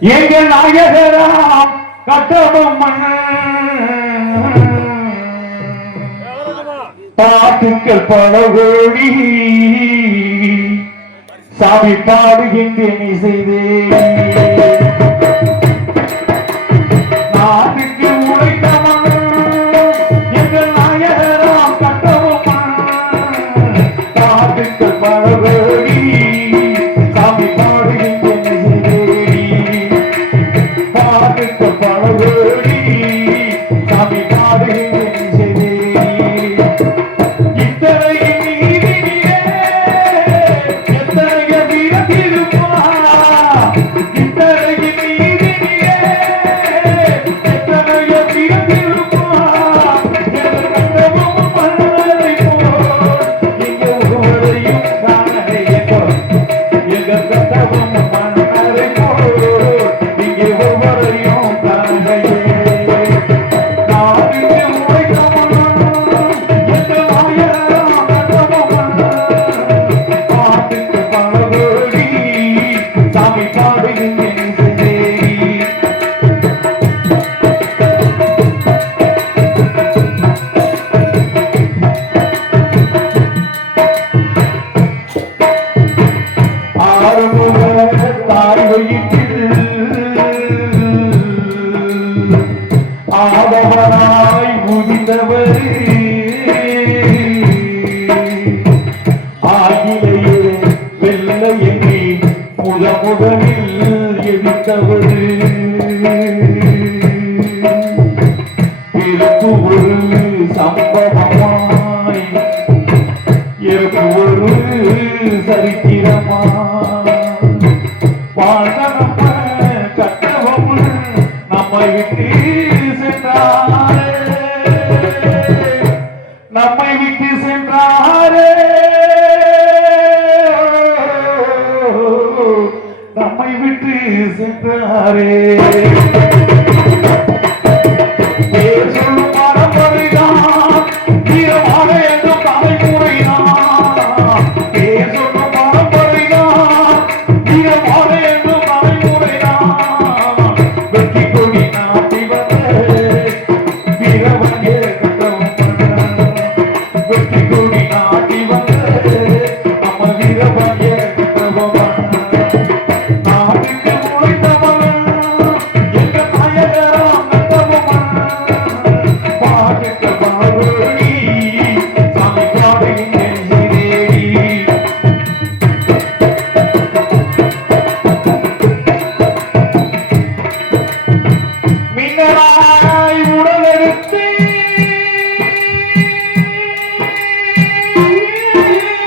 எங்கள் நாயகராம் கட்டபொம்மன். பாட்டுக்கள் பல கோடி சாமி பாடுகின்றேன் இசைதே நாட்டுக்கு உழைத்தவன் எங்கள் நாயகராம் கட்டபொம்மன். பாட்டுக்கள் பல கோடி சாமி ஆதவனாய் முடிந்தவர் ஆகிலேயே வெல்ல எண்ணி முத முதலில் எதிர்த்தவர் பிறப்பு ஒரு சம்பவமாய் எனக்கு ஒரு சரித்திரமா வாழ்ந்தனப்ப கட்டவம் நம்மை விட்டு நம்மை விட்டு சென்றாரே. நம்மை விட்டு சென்றாரே.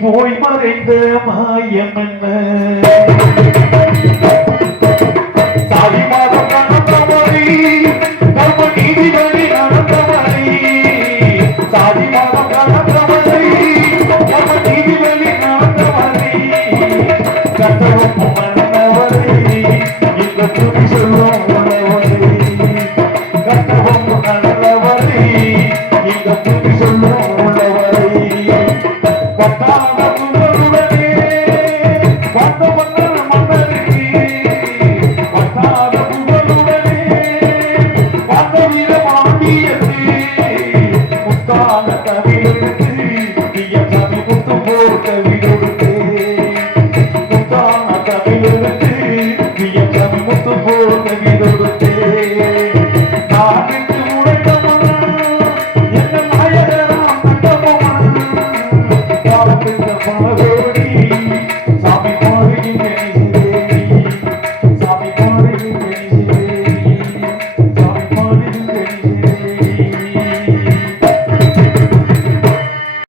போய் மறைந்த மாயம் என்ன சாதி மாதம்